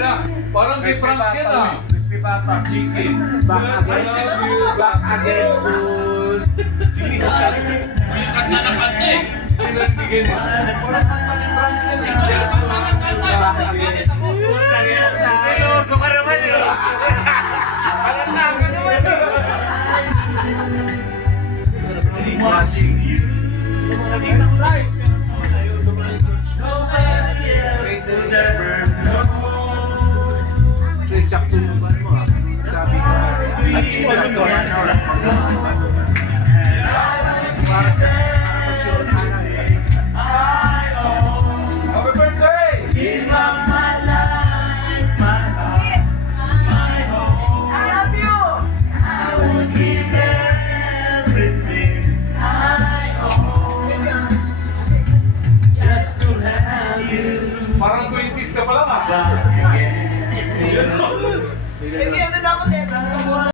na. Parang kay Frank yan ah. Crispy Papa, chicken. Back again. Back again. Kanta na kanta eh. Pinanbigyan niya. Parang kanta ni Frank yan eh. Back again. Seryoso ka naman yun. Pagkanta ka naman yun. Watching you. Right. Nobody else will ever know. Sakto naman mo ah. Sabi ko. Happy birthday! Give up my life, my heart, my home. I love you! I will give everything I own just to have you Parang 20s ka pa lang ah. back again. Baby, ano na ako din?